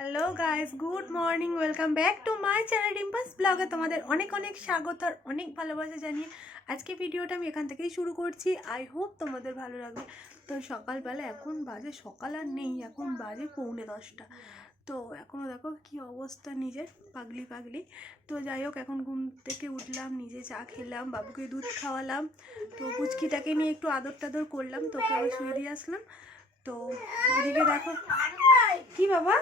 Hello guys good morning welcome back to my channel ডিম্পাস ব্লগে তোমাদের অনেক অনেক স্বাগত আর অনেক ভালোবাসা জানিয়ে আজকে ভিডিওটা আমি এখান থেকেই শুরু করছি। আই হোপ তোমাদের ভালো লাগবে। তো সকালবেলা এখন বাজে সকাল আর নেই এখন বাজে পৌনে দশটা। তো এখনও দেখো কি অবস্থা নিজের পাগলি পাগলি। তো যাই হোক এখন ঘুম থেকে উঠলাম নিজে চা খেলাম বাবুকে দুধ খাওয়ালাম। তো পুচকিটাকে নিয়ে একটু আদর টাদর করলাম তোকে আবার শুয়ে দিয়ে আসলাম। তো এদিকে দেখো, কি বাবা?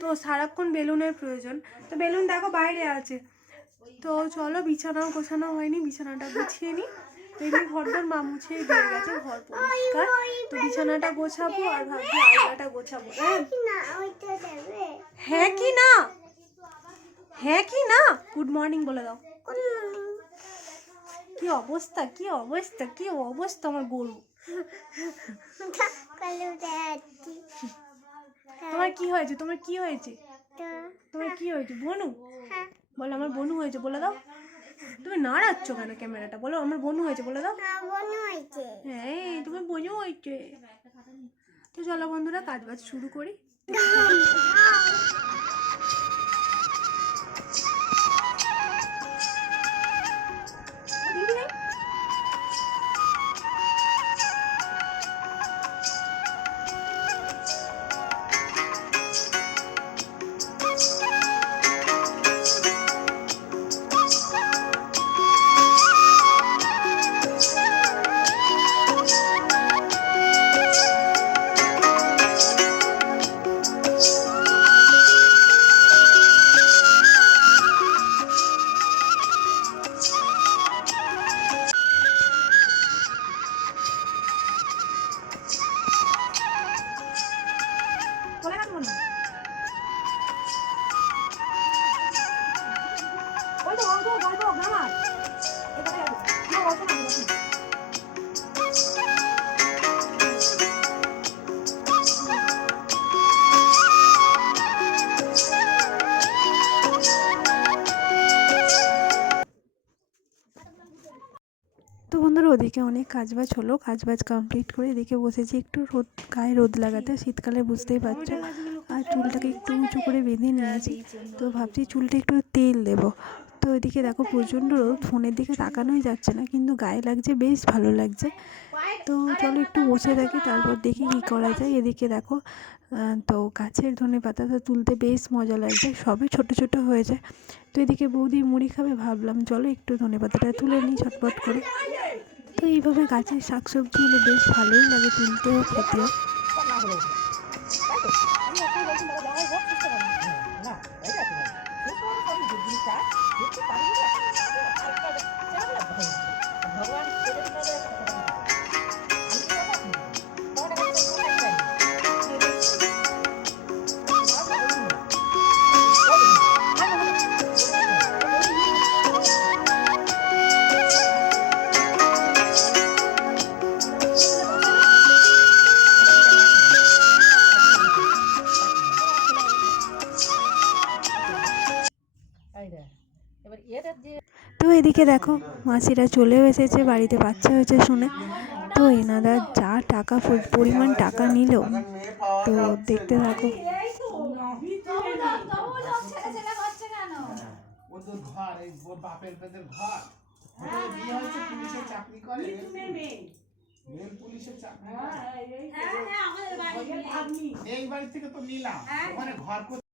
তো সারাক্ষণ বেলুনের প্রয়োজন। তো বেলুন দেখো বাইরে আছে। তো চলো, বিছানাও গোছানো হয়নি, বিছানাটা গুছিয়ে নিই এমনি ঘরটার মা মুছেই দিয়ে গেছে, ঘর পরিষ্কার। তো বিছানাটা গোছাবো আর ভাবছি আলনাটা গোছাবো হ্যাঁ? হ্যাঁ কি না? হ্যাঁ কি না? গুড মর্নিং বলে দাও। কি অবস্থা কি অবস্থা কি অবস্থা আমার গরু? তোমার কি হয়েছে? তোমার কি হয়েছে? তোমার কি হয়েছে? বনু? বলো আমার বনু হয়েছে বলে দাও। তুমি নাড়াচ্ছ কেন ক্যামেরাটা? বলো আমার বনু হয়েছে বলে দাও। হ্যাঁ তুমি বনু হয়েছে। তো চলো বন্ধুরা কাজ বাজ শুরু করি। ওদিকে অনেক কাজবাজ হলো, কাজবাজ কমপ্লিট করে এদিকে বসেছি একটু রোদ, গায়ে রোদ লাগাতে, শীতকালে বুঝতেই পারছ। আর চুলটাকে একটু উঁচু করে বেঁধে নিয়েছি, তো ভাবছি চুলটা একটু তেল দেব। তো এদিকে দেখো প্রচণ্ড রোদ, ফোনের দিকে তাকানোই যাচ্ছে না, কিন্তু গায়ে লাগছে, বেশ ভালো লাগছে। তো চলো একটু বসে থাকি, তারপর দেখি কী করা যায়। এদিকে দেখো তো গাছের ধনে পাতাটা তুলতে বেশ মজা লাগছে, সবই ছোট ছোট হয়েছে। তো এদিকে বৌদি মুড়ি খাবে, ভাবলাম চলো একটু ধনে পাতাটা তুলে নিই ছটপট করে। তো এইভাবে গাছের শাকসবজি হলে বেশ ভালোই লাগে তুলতেও খেতেও এদিকে দেখো মাসিরা চলেও এসেছে বাড়িতে বাচ্চা হয়েছে শুনে। তো এনারা যা টাকা পরিমাণ টাকা নিল তো দেখতে থাকো। ও তো ঘর এই বাড়ি থেকে তো নিলাম। ওখানে ঘর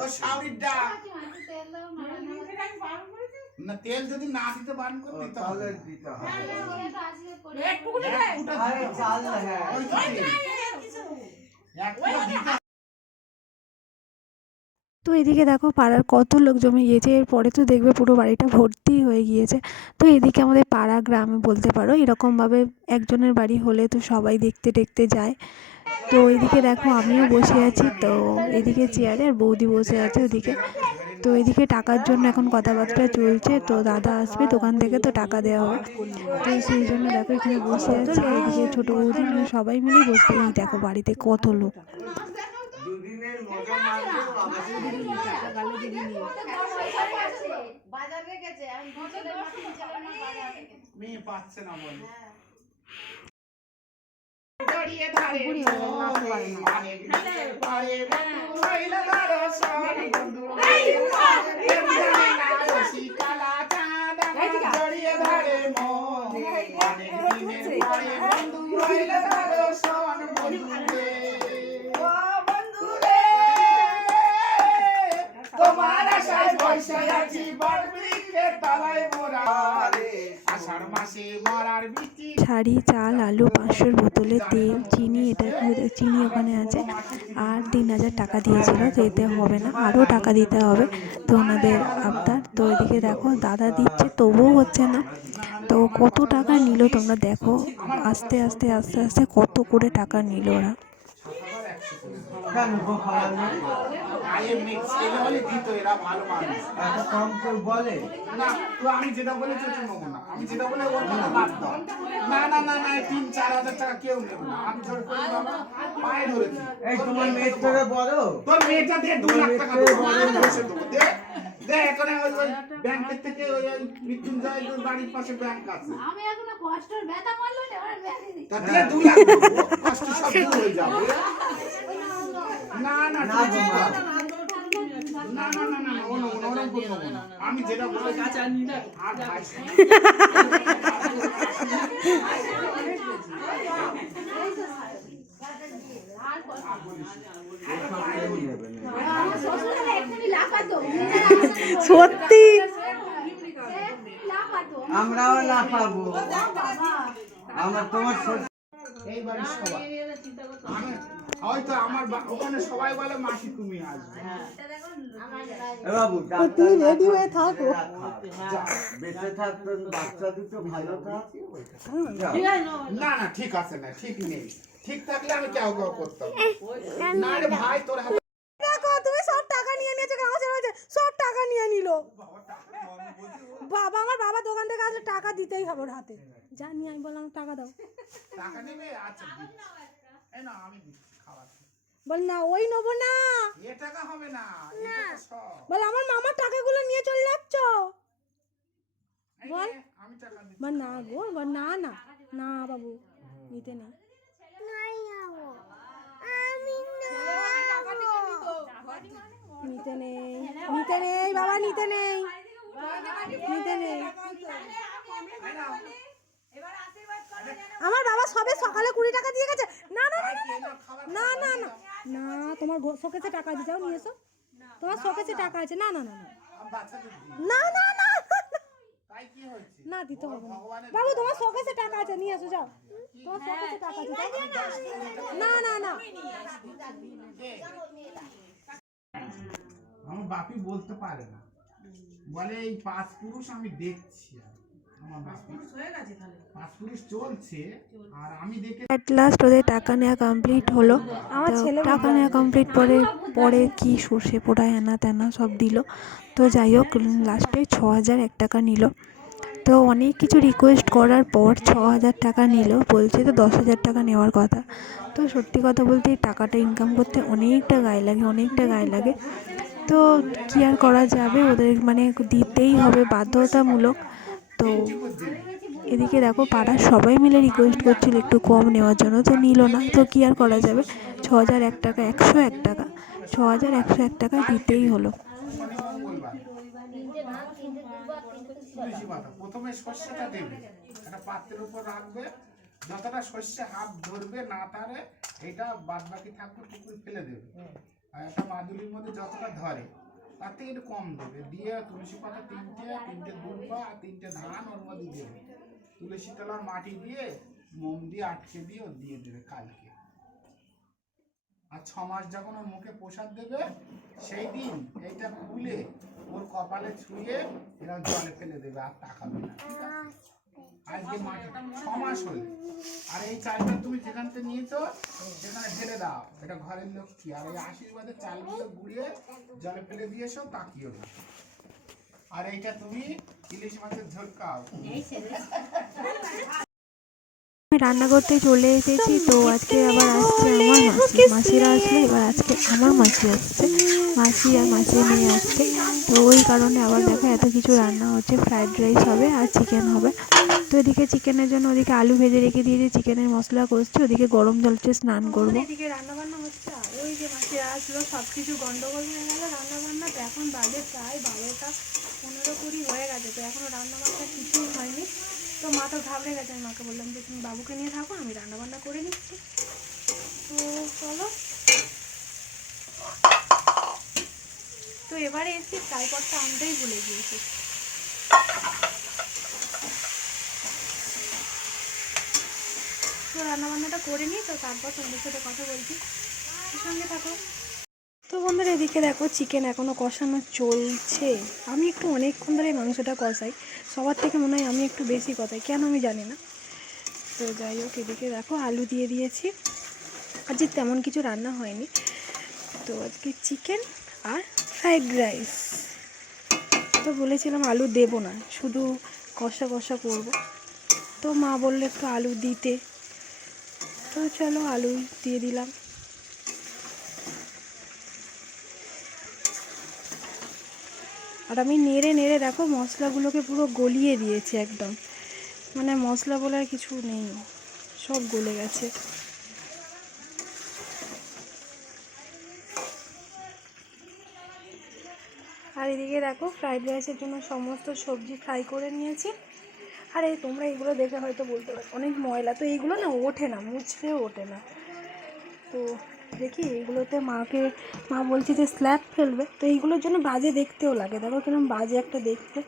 তো শাওরির ডাক না তেল যদি না দিতে বারণ করে দিতে হবে এক ফুটা দিতে হবে। ওই তো তেল। তো এদিকে দেখো পাড়ার কত লোক জমে গিয়েছে, এরপরে তো দেখবে পুরো বাড়িটা ভর্তি হয়ে গিয়েছে। তো এদিকে আমাদের পাড়া গ্রামে বলতে পারো, এরকমভাবে একজনের বাড়ি হলে তো সবাই দেখতে দেখতে যায়। তো এদিকে দেখো আমিও বসে আছি, তো এদিকে চেয়ারে আর বৌদি বসে আছে ওদিকে। তো এদিকে টাকার জন্য এখন কথাবার্তা চলছে, তো দাদা আসবে দোকান থেকে তো টাকা দেওয়া হবে। তো সেই জন্য দেখো এখানে বসে আছে, এদিকে ছোটো বৌদি সবাই মিলে বসে দেখো বাড়িতে কত লোক। বাজার রেখেছে মেয়ে পাচ্ছে না বলে জড়িয়ে ধরে পরে বন্ধু হইল বন্ধু হইল প্রেম জানে না রসিকালা চাঁদ আমার জড়িয়ে ধরে মন। অনেক দিনের পরে বন্ধু হইল দর্শন, বন্ধু রে। ও বন্ধু রে, তোমার আশায় বসে আছি বট বৃক্ষের তলায় মোরা রে। আষাঢ় মাসে মরার বৃষ্টি শাড়ি চাল, আলু, পাঁচশোর বোতলে তেল, চিনি, এটা চিনি ওখানে আছে? আর তিন হাজার টাকা দিয়েছিল তো এতে হবে না। আরও টাকা দিতে হবে তো ওনাদের আবদার। তো এদিকে দেখো, দাদা দিচ্ছে, তবুও হচ্ছে না। তো কত টাকা নিল তোমরা দেখো। আস্তে আস্তে আস্তে আস্তে কত করে টাকা নিল ওরা। কেন গো খারাপ না? আয়ে মিক্স এলে হলে দিত এরা ভালো মানুষ। এত কম করে বলে। না তো আমি যেটা বলেছি ওটা নেব না। আমি যেটা বলে ওর কথা বাদ দাও। না না না না তিন চার হাজার টাকা কেউ নেবে না। আমি জোর করে বাবা পায়ে ধরেছি। এই তোমার মেয়ের থেকে তোর মেয়েটা দে দু লাখ টাকা দেবো। দে দে এখানে ওই ব্যাংকের থেকে ওই ওই মৃত্যুঞ্জয় তোর বাড়ির পাশে ব্যাংক আছে। আমি এখনও কষ্টের ব্যথা মারলো না দিই তা দে দু লাখ কষ্ট সব দূর হয়ে যাবে। না না না না না না না না। আমি যেটা নেবে না সত্যি আমরাও লাফাবো আমরা তোমার এই বাড়ির সবাই হয়তো আমার ওখানে সবাই বলে মাসি তুমি আসবে। বাবু তুমি রেডি হয়ে থাকো বেঁচে থাকতো বাচ্চা দুটো ভালো থাক। না না। ঠিক আছে না ঠিক নেই। ঠিক থাকলে আমি কেউ কেউ করতাম না রে ভাই তোর হাতে দেখো তুমি সব টাকা নিয়ে নিয়েছো কেন আমার বলছে সব টাকা নিয়ে নিল বাবা আমার বাবা দোকান থেকে আসলে টাকা দিতেই হবে ওর হাতে। যা নিয়ে আমি বললাম টাকা দাও। টাকা নেবে? আচ্ছা বল না ওই নেব না। এ টাকা হবে না এ টাকা সব। বল আমার মামার টাকাগুলো নিয়ে চলে যাচ্ছ? বল। নে, আমি টাকা দিচ্ছি। বল না গো বল না না। না। বাবু নিতে নেই। নিতে নেই। নিতে নেই বাবা নিতে নেই। নিতে নেই। আমার বাবা সবে সকালে কুড়ি টাকা দিয়ে গেছে না না না, না, না, না না তোমার শোকেসে টাকা আছে যাও নিয়ে এসো তোমার শোকেসে টাকা আছে না না না না। না না না দিতে হবে বাবু তোমার শোকেসে টাকা আছে নিয়ে এসো যাও তোমার শোকেসে টাকা আছে না না না আমার বাপি বলতে পারে না বলে এই পাঁচ পুরুষ আমি দেখছি আর। অ্যাট লাস্ট ওদের টাকা নেওয়া কমপ্লিট হলো। টাকা নেওয়া কমপ্লিট পরে পরে কি সর্ষে পোড়া এনা তেনা সব দিল। তো যাই হোক লাস্টে ছ হাজার এক টাকা নিল। তো অনেক কিছু রিকোয়েস্ট করার পর ছ হাজার টাকা নিল। বলছে তো দশ হাজার টাকা নেওয়ার কথা। তো সত্যি কথা বলতে এই টাকাটা ইনকাম করতে অনেকটা গায়ে লাগে অনেকটা গায়ে লাগে। তো কী আর করা যাবে? ওদের মানে দিতেই হবে বাধ্যতামূলক। তো এদিকে দেখো, পাড়ার সবাই মিলে রিকোয়েস্ট করছিল একটু কম নেওয়ার জন্য, তো নিল না। তো কী আর করা যাবে? ছ হাজার এক টাকা, একশো এক টাকা। ছ হাজার একশো এক টাকা দিতেই হলো। প্রথমে শস্যটা দেবে। একটা পাত্রের উপর রাখবে। যতটা হাত ধরবে না তারে, এটা বাদ বাকি থাকবে ফেলে দেবে। আর একটা মাদুলির মধ্যে যতটা ধরে তার থেকে একটু কম দেবে। দিয়ে তুলসী পাতা তিনটে তিনটে দুর্বা আর তিনটে ধান ওর মধ্যে দেবে। তুলসী তলার মাটি দিয়ে, মোম দিয়ে, আটকে দিয়ে ও দিয়ে দেবে কালকে। আর ছ মাস যখন ওর মুখে প্রসাদ দেবে, সেই দিন এইটা খুলে ওর কপালে ছুঁয়ে এরকম জলে ফেলে দেবে আর তাকাবে না আজকে মাঠে ছ মাস হলো। আর এই চালটা তুমি যেখান থেকে নিয়েছো, সেখানে ঢেলে দাও। এটা ঘরের লক্ষ্মী। আর এই আশীর্বাদের চালগুলো গুঁড়িয়ে জলে ফেলে দিয়ে এসো তাকিও না। আর এইটা তুমি ইলিশ মাছের ঝোল খাও আমি রান্না করতে চলে এসেছি তো আজকে আবার আসছে আমার মাসি। মাসিরা আসলে এবার আজকে আমার মাসি আসছে। মাসি আর মাসি নিয়ে আসছে। তো ওই কারণে আবার দেখো এত কিছু রান্না হচ্ছে। ফ্রাইড রাইস হবে আর চিকেন হবে। তো এদিকে চিকেনের জন্য ওদিকে আলু ভেজে রেখে দিয়েছি। চিকেনের মশলা করছি ওদিকে গরম জলতে স্নান করব। এদিকে রান্না বান্না হচ্ছে। ওই যে মাসিরা আসলো সব কিছু গন্ডগোল হয়ে গেল রান্না বান্না তো এখন বাজে প্রায় বারোটা পনেরো কুড়ি হয়ে গেছে, তো এখনও রান্না বান্না কিছুই হয়নি। তো মা তো ঘাবড়ে গেছে, আমি মাকে বললাম যে তুমি বাবুকে নিয়ে থাকো, আমি রান্না বান্না করে নিচ্ছি। তো চলো। তো এবারে এসে ট্রাইপডটা আনতেই ভুলে গিয়েছি। তো রান্না বান্নাটা করে নিই, তো তারপর তোমাদের সাথে কথা বলছি। সঙ্গে থাকো। তো বন্ধুরা এদিকে দেখো চিকেন এখনও কষানো চলছে। আমি একটু অনেকক্ষণ ধরে মাংসটা কষাই। সবার থেকে মনে হয় আমি একটু বেশি কষাই। কেন আমি জানি না। তো যাই হোক, এদিকে দেখো, আলু দিয়ে দিয়েছি। আজকে তেমন কিছু রান্না হয়নি। তো আজকে চিকেন আর ফ্রাইড রাইস তো বলেছিলাম আলু দেবো না, শুধু কষা কষা করব। তো মা বলল একটু আলু দিতে। তো চলো আলু দিয়ে দিলাম। আর আমি নেড়ে নেড়ে দেখো মশলাগুলোকে পুরো গলিয়ে দিয়েছি একদম। মানে মশলা বলার কিছু নেই, সব গলে গেছে। আর এদিকে দেখো ফ্রাইড রাইসের জন্য সমস্ত সবজি ফ্রাই করে নিয়েছি। আর এই তোমরা এগুলো দেখে হয়তো বলতে পারো, অনেক ময়লা। তো এইগুলো না ওঠে না, মুছলেও ওঠে না। তো দেখি এইগুলোতে মাকে, মা বলছে যে স্ল্যাব ফেলবে। তো এইগুলোর জন্য বাজে দেখতেও লাগে। দেখো কিরম বাজে একটা দেখতে।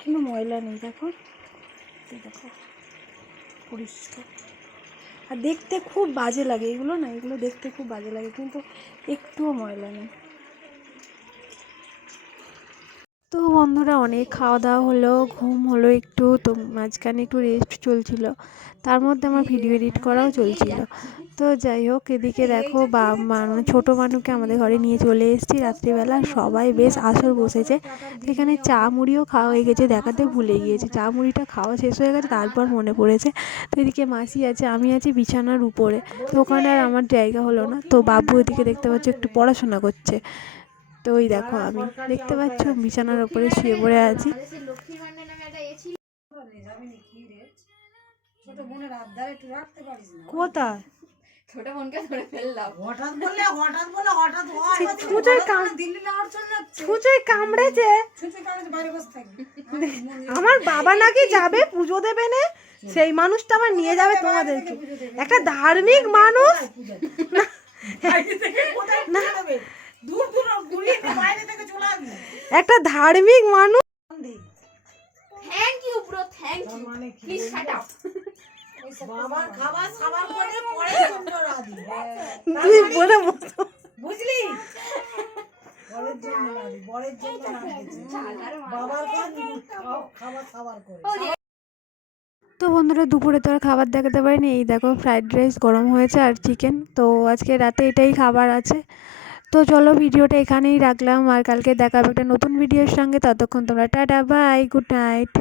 কিন্তু ময়লা নেই, দেখো। দেখো, পরিষ্কার। আর দেখতে খুব বাজে লাগে। এগুলো না, এগুলো দেখতে খুব বাজে লাগে, কিন্তু একটুও ময়লা নেই। তো বন্ধুরা, অনেক খাওয়া দাওয়া হলো, ঘুম হলো একটু, তো মাঝখানে একটু রেস্ট চলছিল। তার মধ্যে আমার ভিডিও এডিট করাও চলছিল। তো যাই হোক এদিকে দেখো বা মানে ছোটো মানুষকে আমাদের ঘরে নিয়ে চলে এসেছি রাত্রিবেলা। সবাই বেশ আসর বসেছে। সেখানে চা মুড়িও খাওয়া হয়ে গেছে দেখাতে ভুলে গিয়েছে। চা মুড়িটা খাওয়া শেষ হয়ে গেছে তারপর মনে পড়েছে। তো এদিকে মাসি আছে আমি আছি বিছানার উপরে। তো ওখানে আর আমার জায়গা হলো না। তো বাবু এদিকে দেখতে পাচ্ছ একটু পড়াশোনা করছে। তো ওই দেখো আমি দেখতে পাচ্ছ বিছানার উপরে শুয়ে পড়ে আছি। কোথায়? ছোট বোনকে ধরে ফেললাম। হঠাৎ বললে হঠাৎ বলে হঠাৎ হয় ছুঁচোয় কাম দিল্লি জন্য ছুঁচোয় কামড়েছে। কারণে বাইরে বসে থাকবি। আমার বাবা নাকি যাবে পুজো দেবে না? সেই মানুষটা আবার নিয়ে যাবে তোমাদেরকে একটা ধার্মিক মানুষ। থেকে? দূর দূর বাইরে থেকে চলে আসবে। একটা ধার্মিক মানুষ। Thank you bro thank you please shut up বাবার খাবার সাবার করে পরে সুন্দর আদি তুই বলে বুঝলি বরের জন্য আদি বরের জন্য রাঁধেছে বাবার খাবার খাবার খাবার করে তো বন্ধুরা দুপুরে তো আর খাবার দেখাতে পারিনি এই দেখো ফ্রাইড রাইস গরম হয়েছে আর চিকেন তো আজকে রাতে এটাই খাবার আছে তো চলো ভিডিওটা এখানেই রাখলাম আর কালকে দেখাবো একটা নতুন ভিডিওর সঙ্গে ততক্ষণ তোমরা টাটা বাই গুড নাইট